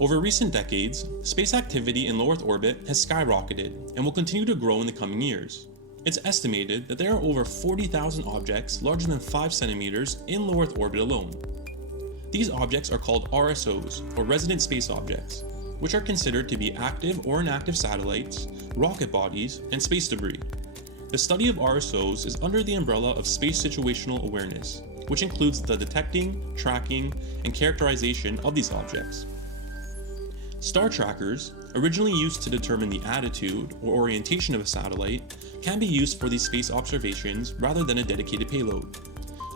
Over recent decades, space activity in low Earth orbit has skyrocketed and will continue to grow in the coming years. It's estimated that there are over 40,000 objects larger than 5 centimeters in low Earth orbit alone. These objects are called RSOs, or resident space objects, which are considered to be active or inactive satellites, rocket bodies, and space debris. The study of RSOs is under the umbrella of space situational awareness, which includes the detecting, tracking, and characterization of these objects. Star trackers, originally used to determine the attitude or orientation of a satellite, can be used for these space observations rather than a dedicated payload.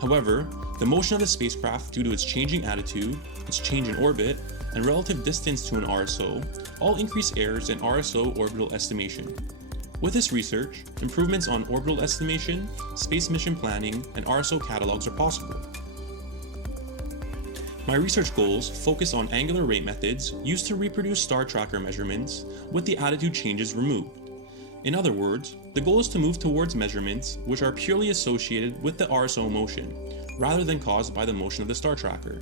However, the motion of the spacecraft due to its changing attitude, its change in orbit, and relative distance to an RSO all increase errors in RSO orbital estimation. With this research, improvements on orbital estimation, space mission planning, and RSO catalogs are possible. My research goals focus on angular rate methods used to reproduce star tracker measurements with the attitude changes removed. In other words, the goal is to move towards measurements which are purely associated with the RSO motion, rather than caused by the motion of the star tracker.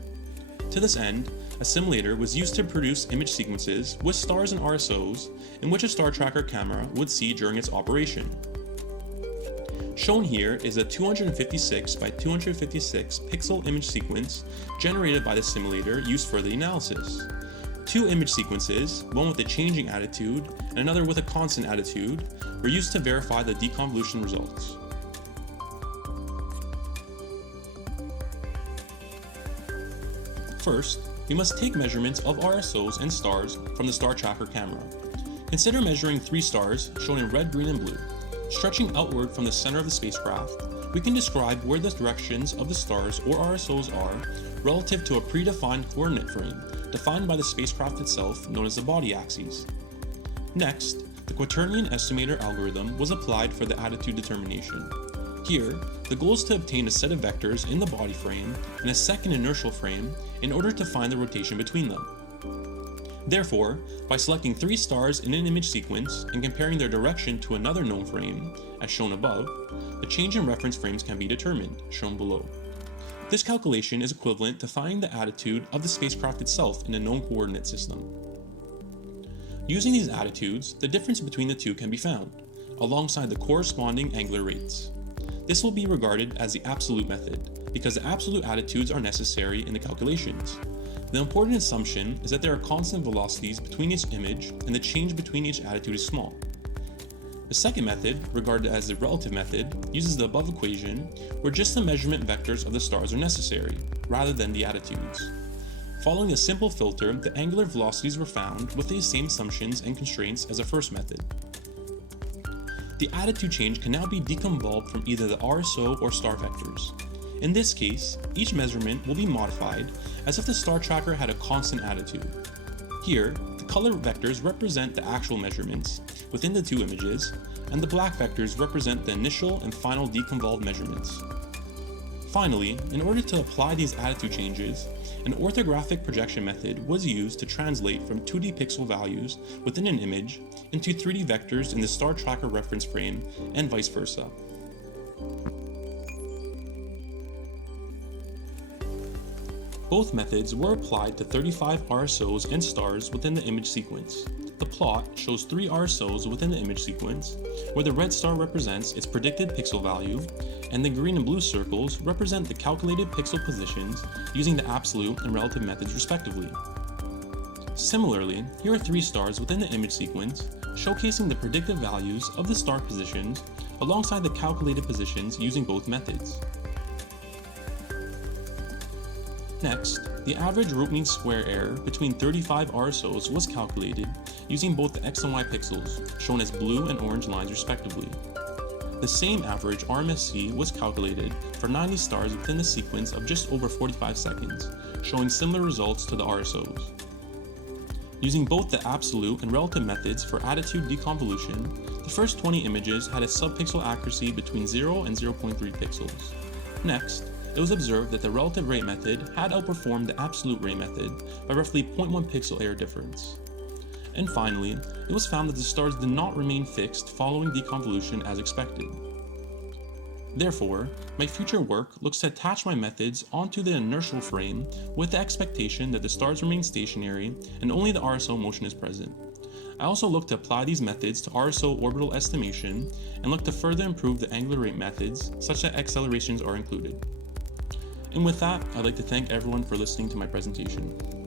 To this end, a simulator was used to produce image sequences with stars and RSOs in which a star tracker camera would see during its operation. Shown here is a 256 by 256 pixel image sequence generated by the simulator used for the analysis. Two image sequences, one with a changing attitude and another with a constant attitude, were used to verify the deconvolution results. First, we must take measurements of RSOs and stars from the star tracker camera. Consider measuring 3 stars shown in red, green, and blue. Stretching outward from the center of the spacecraft, we can describe where the directions of the stars or RSOs are relative to a predefined coordinate frame defined by the spacecraft itself, known as the body axes. Next, the quaternion estimator algorithm was applied for the attitude determination. Here, the goal is to obtain a set of vectors in the body frame and a second inertial frame in order to find the rotation between them. Therefore, by selecting 3 stars in an image sequence and comparing their direction to another known frame, as shown above, the change in reference frames can be determined, shown below. This calculation is equivalent to finding the attitude of the spacecraft itself in a known coordinate system. Using these attitudes, the difference between the two can be found, alongside the corresponding angular rates. This will be regarded as the absolute method, because the absolute attitudes are necessary in the calculations. The important assumption is that there are constant velocities between each image and the change between each attitude is small. The second method, regarded as the relative method, uses the above equation where just the measurement vectors of the stars are necessary, rather than the attitudes. Following a simple filter, the angular velocities were found with the same assumptions and constraints as the first method. The attitude change can now be deconvolved from either the RSO or star vectors. In this case, each measurement will be modified as if the star tracker had a constant attitude. Here, the color vectors represent the actual measurements within the 2 images, and the black vectors represent the initial and final deconvolved measurements. Finally, in order to apply these attitude changes, an orthographic projection method was used to translate from 2D pixel values within an image into 3D vectors in the star tracker reference frame, and vice versa. Both methods were applied to 35 RSOs and stars within the image sequence. The plot shows 3 RSOs within the image sequence, where the red star represents its predicted pixel value, and the green and blue circles represent the calculated pixel positions using the absolute and relative methods respectively. Similarly, here are 3 stars within the image sequence, showcasing the predicted values of the star positions alongside the calculated positions using both methods. Next, the average root mean square error between 35 RSOs was calculated using both the x and y pixels, shown as blue and orange lines respectively. The same average RMSE was calculated for 90 stars within the sequence of just over 45 seconds, showing similar results to the RSOs. Using both the absolute and relative methods for attitude deconvolution, the first 20 images had a subpixel accuracy between 0 and 0.3 pixels. Next, it was observed that the relative rate method had outperformed the absolute rate method by roughly 0.1 pixel error difference. And finally, it was found that the stars did not remain fixed following deconvolution as expected. Therefore, my future work looks to attach my methods onto the inertial frame with the expectation that the stars remain stationary and only the RSO motion is present. I also look to apply these methods to RSO orbital estimation and look to further improve the angular rate methods such that accelerations are included. And with that, I'd like to thank everyone for listening to my presentation.